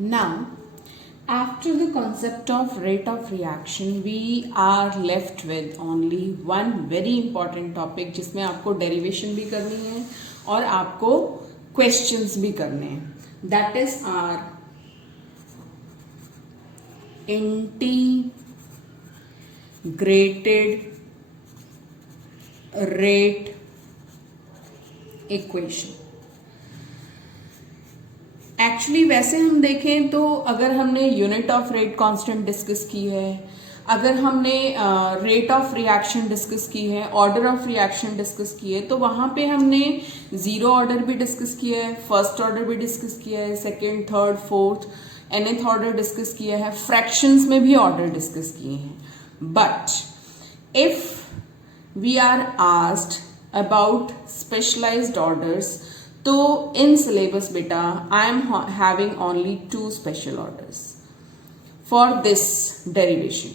Now, after the concept of rate of reaction, we are left with only one very important topic जिसमें आपको derivation भी करनी है और आपको questions भी करने हैं. That is our integrated rate equation. Actually वैसे हम देखें तो अगर हमने unit of rate constant discuss की है, अगर हमने रेट ऑफ रिएक्शन डिस्कस की है, ऑर्डर ऑफ रिएक्शन डिस्कस की है, तो वहाँ पे हमने जीरो ऑर्डर भी डिस्कस किया है, फर्स्ट ऑर्डर भी डिस्कस किया है, second, third, fourth, nth order discuss किया है, फ्रैक्शंस में भी ऑर्डर डिस्कस किए हैं. But if we are asked about specialized orders, तो इन सिलेबस बेटा I am having only 2 special orders for this derivation.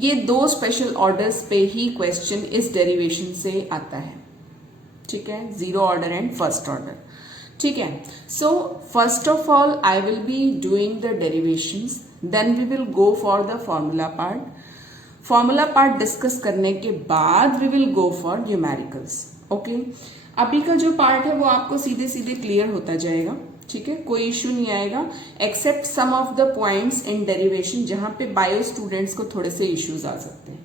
ये 2 स्पेशल ऑर्डर्स पे ही क्वेश्चन इस डेरिवेशन से आता है. ठीक है, zero order and first order. ठीक है, so first of all I will be doing the derivations, then we will go for the formula part. Formula part discuss करने के बाद we will go for numericals. Okay, अभी का जो part है वो आपको सीधे सीधे क्लियर होता जाएगा. ठीक है, कोई इश्यू नहीं आएगा except some of the points in derivation जहां पे बायो स्टूडेंट्स को थोड़े से इश्यूज आ सकते हैं.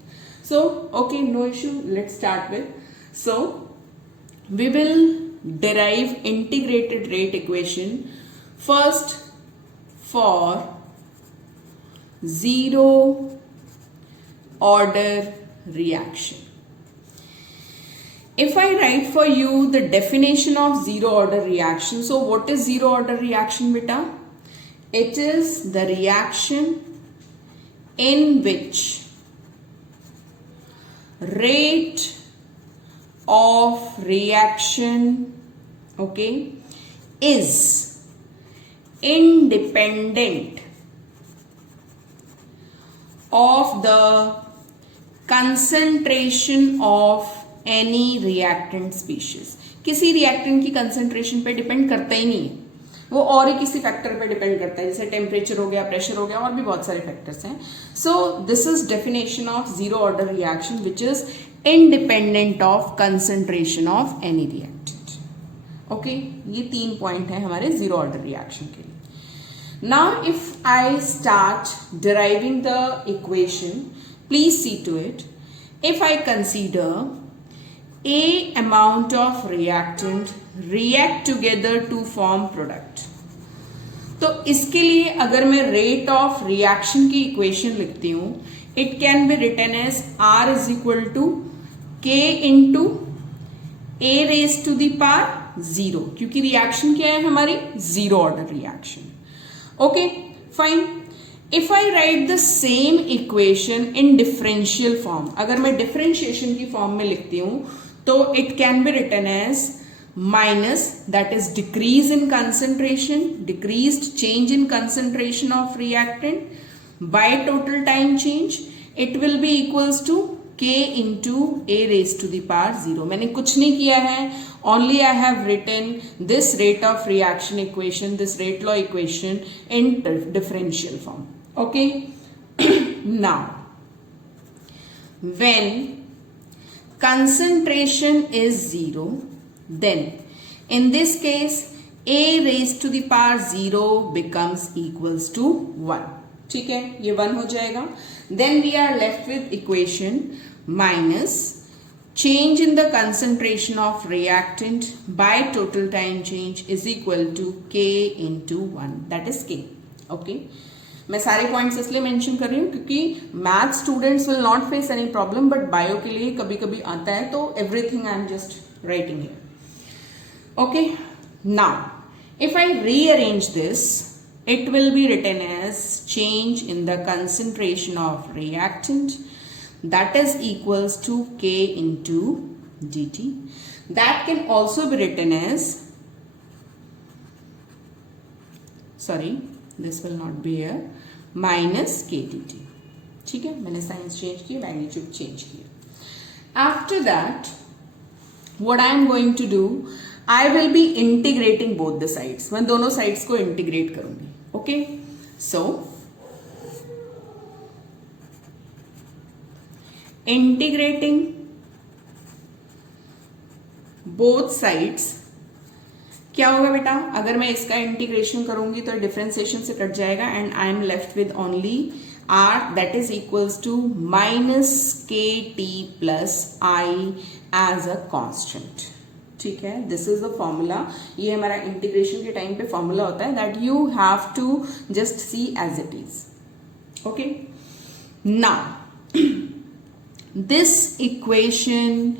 So okay, no issue, let's start with. So we will derive integrated rate equation first for zero order reaction. If I write for you the definition of zero order reaction, so what is zero order reaction beta? It is the reaction in which rate of reaction, okay, is independent of the concentration of any reactant species. किसी reactant की concentration पे depend करता ही नहीं है, वो और ही किसी factor पे डिपेंड करता है, जैसे टेम्परेचर हो गया, प्रेशर हो गया, और भी बहुत सारे फैक्टर्स हैं. So this is definition of zero order reaction which is independent of concentration of any reactant. Okay, ये 3 पॉइंट है हमारे जीरो ऑर्डर रिएक्शन के लिए. Now if I start deriving the equation, please see to it. If I consider a amount of reactant react together to form product, तो इसके लिए अगर मैं रेट ऑफ रिएक्शन की इक्वेशन लिखती हूं, it can be written as R is equal to K into A raise to the power 0, क्योंकि reaction क्या है हमारी, zero order reaction. Okay fine. If I write the same equation in differential form, अगर मैं differentiation की form में लिखती हूं, तो it can be written as minus, that is decrease in concentration, decreased change in concentration of reactant by total time change. It will be equals to K into A raise to the power 0. मैंने कुछ नहीं किया है, only I have written this rate of reaction equation, this rate law equation in differential form. Okay, now when concentration is 0, then in this case A raised to the power 0 becomes equals to 1. ठीक है, ये 1 हो जाएगा. Then we are left with equation minus change in the concentration of reactant by total time change is equal to K into 1, that is K. Okay, मैं सारे points इसलिए mention कर रही हूँ क्योंकि math students will not face any problem, but bio के लिए कभी कभी आता है, तो everything I am just writing here. Okay, now if I rearrange this, it will be written as change in the concentration of reactant, that is equals to K into dt. That can also be written as, sorry, this will not be here, minus K dt. ठीक है, मैंने science change किया, magnitude change किया. After that what I am going to do, I will be integrating both the sides. मैं दोनों sides को integrate करूंगी. Okay, so integrating both sides क्या होगा बेटा, अगर मैं इसका इंटीग्रेशन करूंगी तो डिफरेंशिएशन से कट जाएगा and I am left with only R that is equals to minus K T plus I as a constant. ठीक है, दिस इज द फॉर्मूला। ये हमारा इंटीग्रेशन के टाइम पे फॉर्मूला होता है that you have to just see as it is. Okay, now this equation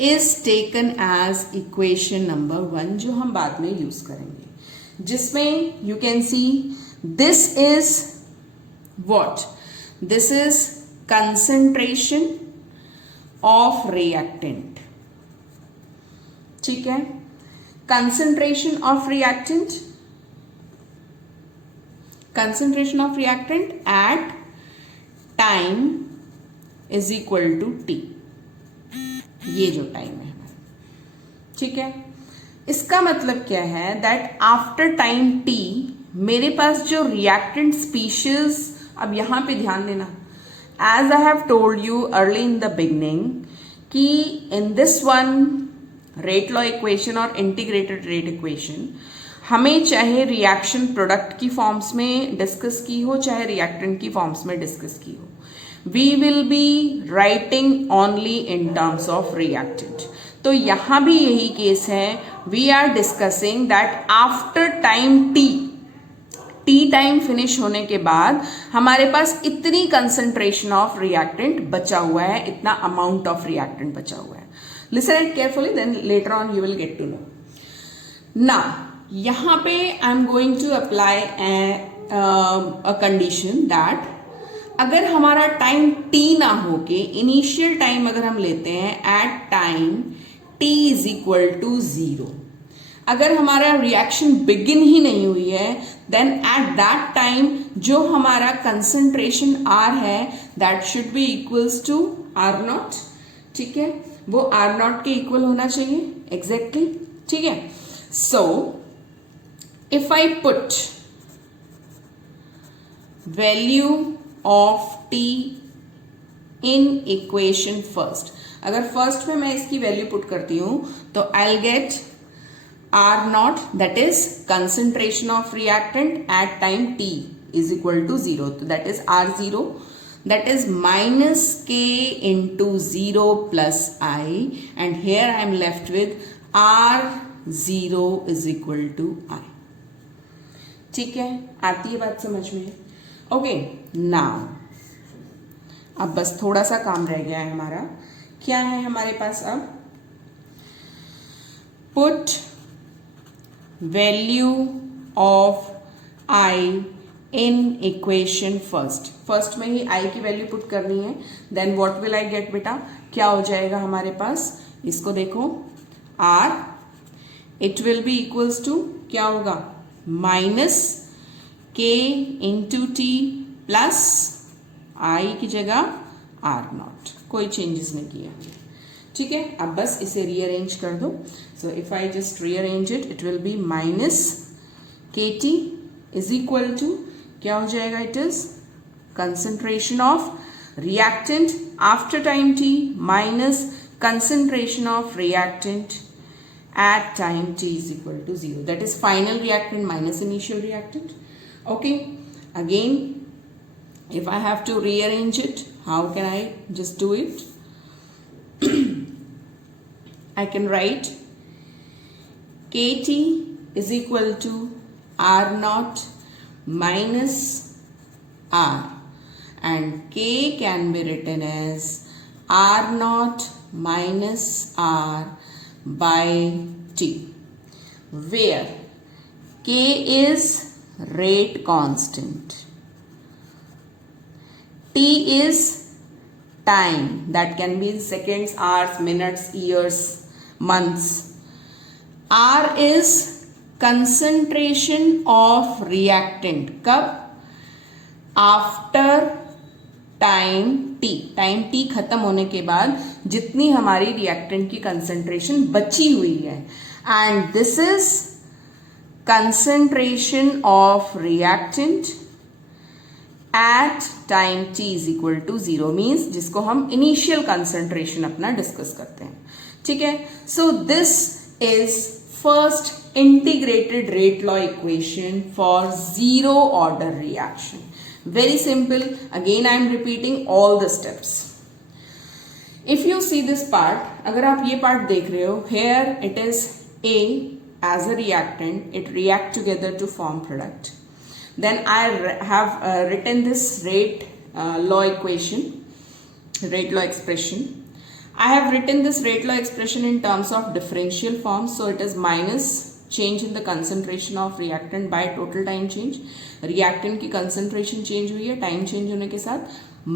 is taken as equation number 1 जो हम बाद में यूज करेंगे, जिसमें you can see this is what, this is concentration of reactant. ठीक है, concentration of reactant, concentration of reactant at time is equal to T, ये जो टाइम है हमारा। ठीक है, इसका मतलब क्या है दैट आफ्टर टाइम टी मेरे पास जो रिएक्टेंट स्पीशीज, अब यहां पे ध्यान देना, as I have told you early in the beginning कि in this one rate law equation और इंटीग्रेटेड रेट इक्वेशन हमें चाहे रिएक्शन प्रोडक्ट की फॉर्म्स में डिस्कस की हो चाहे रिएक्टेंट की फॉर्म्स में डिस्कस की हो, we will be writing only in terms of reactant। तो यहां भी यही केस है, we are discussing that after time t time finish होने के बाद हमारे पास इतनी कंसंट्रेशन ऑफ रिएक्टेंट बचा हुआ है, इतना अमाउंट ऑफ रिएक्टेंट बचा हुआ है। Listen it carefully then later on you will get to know. ना यहां पे I am going to apply a condition that अगर हमारा टाइम t ना हो के इनिशियल टाइम अगर हम लेते हैं at time t is equal to 0, अगर हमारा रिएक्शन बिगिन ही नहीं हुई है देन एट दैट टाइम जो हमारा कंसंट्रेशन R है that should be equals to R0। ठीक है, वो R0 के इक्वल होना चाहिए एग्जैक्टली। ठीक है, so if I put value of t in equation first, अगर फर्स्ट में मैं इसकी वैल्यू पुट करती हूं तो I will get R0 that is concentration of reactant at time t is equal to 0, तो that is R0 that is minus k into 0 plus i and here I am left with R0 is equal to i। ठीक है, आती है बात समझ में? Okay, now अब बस थोड़ा सा काम रह गया है हमारा। क्या है हमारे पास अब? Put value of i in equation first, first में ही i की वैल्यू पुट करनी है। Then what will I get बेटा, क्या हो जाएगा हमारे पास? इसको देखो, r it will be equals to क्या होगा, minus k into T plus I की जगह R0, कोई चेंजेस नहीं किया। ठीक है, अब बस इसे रीअरेंज कर दो। सो if I just rearrange it, it will B minus K T is equal to क्या हो जाएगा, it is concentration of reactant after time t minus concentration of reactant at time t is equal to 0, that is final reactant minus initial reactant। okay, again if I have to rearrange it, how can I just do it? I can write kt is equal to R0 minus R, and k can be written as R0 minus R by t, where k is rate constant, t is time, that can be in seconds, hours, minutes, years, months, r is concentration of reactant, कब? After time t, time t खत्म होने के बाद जितनी हमारी reactant की concentration बची हुई है, and this is concentration of reactant at time t is equal to 0 means जिसको हम initial concentration अपना डिस्कस करते हैं. ठीक है. So this is first integrated rate law equation for zero order reaction. Very simple. Again I am repeating all the steps. If you see this part, अगर आप ये part देख रहे हो, here it is A as a reactant, it react together to form product. Then I have written this rate law equation, rate law expression. I have written this rate law expression in terms of differential form, so it is minus change in the concentration of reactant by total time change. Reactant की concentration change हुई है time change होने के साथ,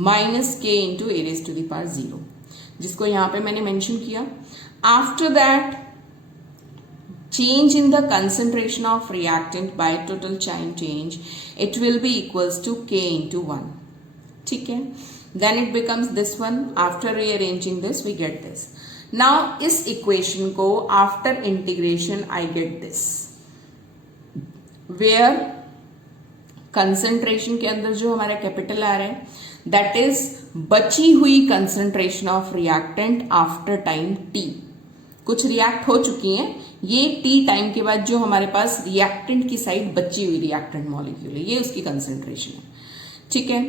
minus k into a raised to the power 0, जिसको यहाँ पे मैंने mention किया. After that, change in the concentration of reactant by total time change, it will be equals to k into 1. ठीक है. Then it becomes this one. After rearranging this, we get this. Now इस equation को after integration I get this, where concentration के अंदर जो हमारा capital आ रहा है, that is बची हुई concentration of reactant after time t. कुछ रिएक्ट हो चुकी हैं, ये t टाइम के बाद जो हमारे पास रिएक्टेंट की साइड बची हुई रिएक्टेंट मॉलिक्यूल है, ये उसकी कंसेंट्रेशन है. ठीक है.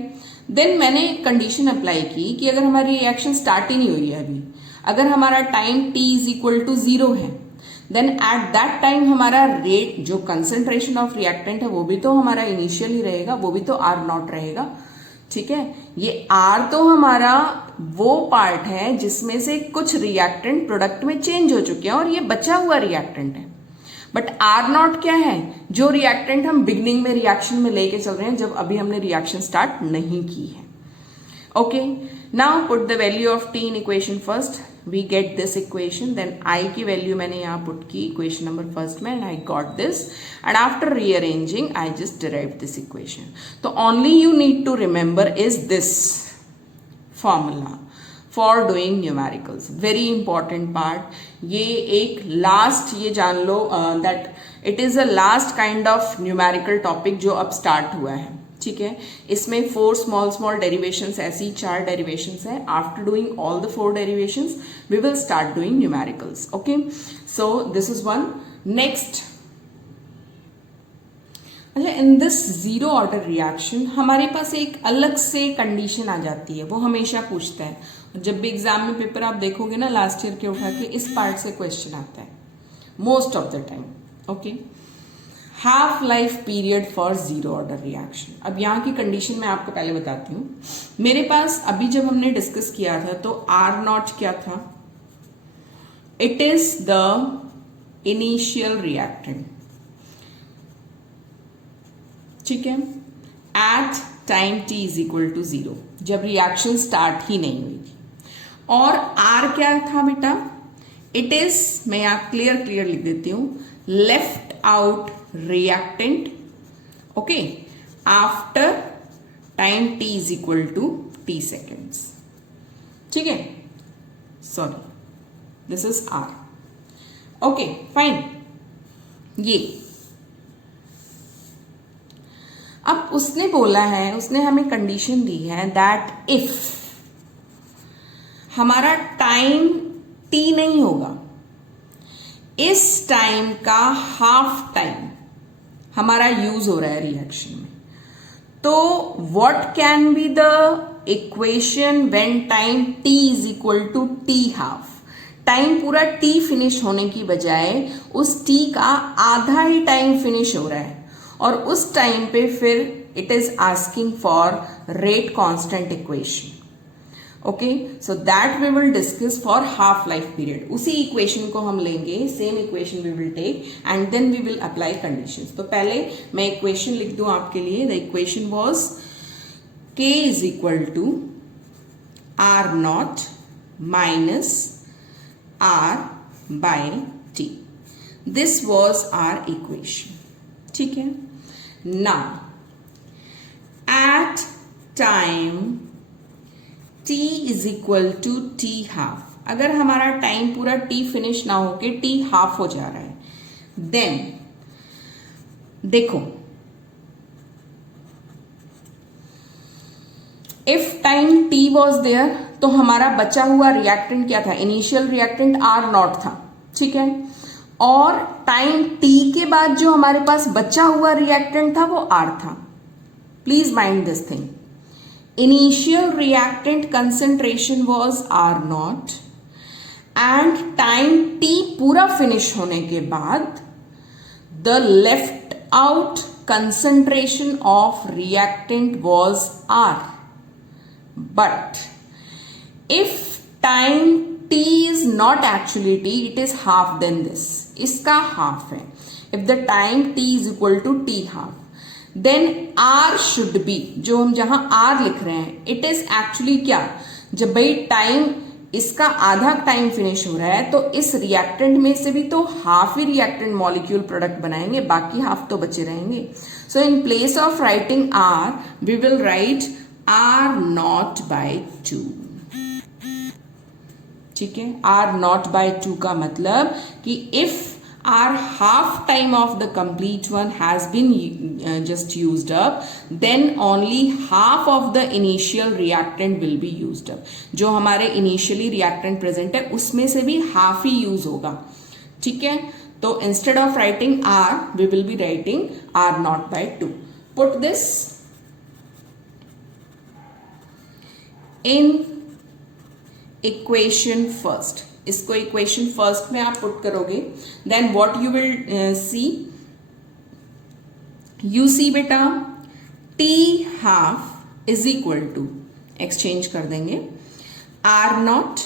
देन मैंने कंडीशन अप्लाई की कि अगर हमारी रिएक्शन स्टार्ट ही नहीं हुई है अभी, अगर हमारा time t is equal to 0 है, देन एट दैट टाइम हमारा रेट जो कंसेंट्रेशन ऑफ रिएक्टेंट है वो भी तो हमारा इनिशियल ही रहेगा, वो भी तो R0 रहेगा. ठीक है. ये R तो हमारा वो पार्ट है जिसमें से कुछ रिएक्टेंट प्रोडक्ट में चेंज हो चुके हैं और ये बचा हुआ रिएक्टेंट है. बट R0 क्या है? जो रिएक्टेंट हम बिगनिंग में रिएक्शन में लेके चल रहे हैं जब अभी हमने रिएक्शन स्टार्ट नहीं की है. Okay. Now put the value of t in equation first. We get this equation. Then I की वैल्यू मैंने यहाँ पुट की इक्वेशन नंबर फर्स्ट में, and I got this. And after rearranging I just derive this equation. तो only you need to remember is this formula for doing numericals. Very important part. ये एक last, ये जान लो that it is a last kind of numerical topic जो अब start हुआ है. ठीक है. इसमें 4 small derivations, ऐसी 4 derivations है. After doing all the 4 derivations, we will start doing numericals. Okay. So this is one. Next. अच्छा, in this zero order reaction हमारे पास एक अलग से कंडीशन आ जाती है, वो हमेशा पूछता है. जब भी एग्जाम में पेपर आप देखोगे ना लास्ट ईयर के उठा के, इस पार्ट से क्वेश्चन आता है most of the time. Okay. Half life period for zero order reaction. अब यहाँ की कंडीशन मैं आपको पहले बताती हूँ. मेरे पास अभी जब हमने डिस्कस किया था तो R0 क्या था? It is the initial reactant. ठीक है. At time t is equal to 0, जब रिएक्शन स्टार्ट ही नहीं हुई थी. और R क्या था बेटा? इट इज, मैं यहां क्लियर लिख देती हूं, left out reactant. Okay. After time t is equal to t seconds. ठीक है. Sorry, this is R. Okay fine. ये अब उसने बोला है, उसने हमें कंडीशन दी है दैट इफ हमारा टाइम t नहीं होगा, इस टाइम का हाफ टाइम हमारा यूज हो रहा है रिएक्शन में, तो what can be the equation when time t is equal to t half. Time पूरा t फिनिश होने की बजाय उस t का आधा ही टाइम फिनिश हो रहा है, और उस टाइम पे फिर it is asking for rate constant equation. Okay. So that we will discuss for half life period. उसी इक्वेशन को हम लेंगे, same equation we will take and then we will apply conditions. तो पहले मैं इक्वेशन लिख दूं आपके लिए. The equation was k is equal to R0 minus R by t. This was our equation. ठीक है. Now, at time t is equal to t half, अगर हमारा टाइम पूरा t फिनिश ना होके t हाफ हो जा रहा है, then देखो, if time t was there तो हमारा बचा हुआ रिएक्टेंट क्या था, इनिशियल रिएक्टेंट आर नॉट था, ठीक है, और टाइम टी के बाद जो हमारे पास बचा हुआ रिएक्टेंट था वो आर था. Please mind this thing. Initial reactant concentration was R naught and time t पूरा फिनिश होने के बाद the left out concentration of reactant was R. But if time t is not actually t, it is half than this. इसका half है. If the time t is equal to t half, then R should be, जो हम जहां R लिख रहे हैं, it is actually क्या, जब भाई टाइम इसका आधा टाइम फिनिश हो रहा है तो इस रिएक्टेंट में से भी तो हाफ ही रिएक्टेंट मॉलिक्यूल प्रोडक्ट बनाएंगे, बाकी हाफ तो बचे रहेंगे. So in place of writing R we will write R not by 2. ठीक है, आर नॉट बाय 2 का मतलब कि if our half time of the complete one has been just used up, then only half of the initial reactant will be used up. जो हमारे initially reactant present है उसमें से भी half ही use होगा. ठीक है, तो instead of writing R we will be writing R naught by 2. Put this in equation first. इसको इक्वेशन फर्स्ट में आप पुट करोगे, then what you will see, you see बेटा T half is equal to, exchange कर देंगे, are not,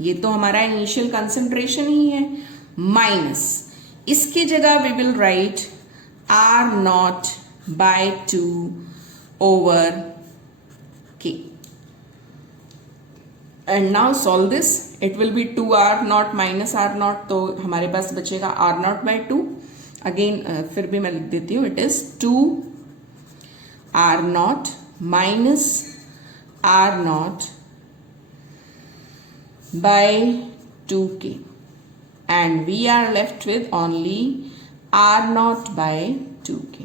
ये तो हमारा इनिशियल कंसेंट्रेशन ही है, माइनस इसके जगह we will write R not by 2 over K. And now solve this. It will be 2r not minus r not, तो हमारे पास बचेगा r नॉट बाई 2. अगेन फिर भी मैं लिख देती हूँ, it is 2r not minus r naught by 2k and we are left with only r naught by 2k.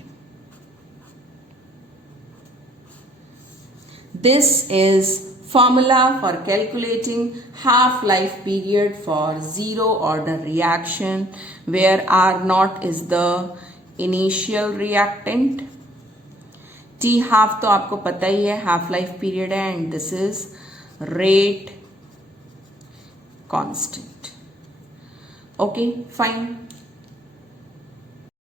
This is formula for calculating half-life period for zero order reaction where R naught is the initial reactant. T half तो आपको पता ही है half life period है, and this is rate constant. Okay, fine.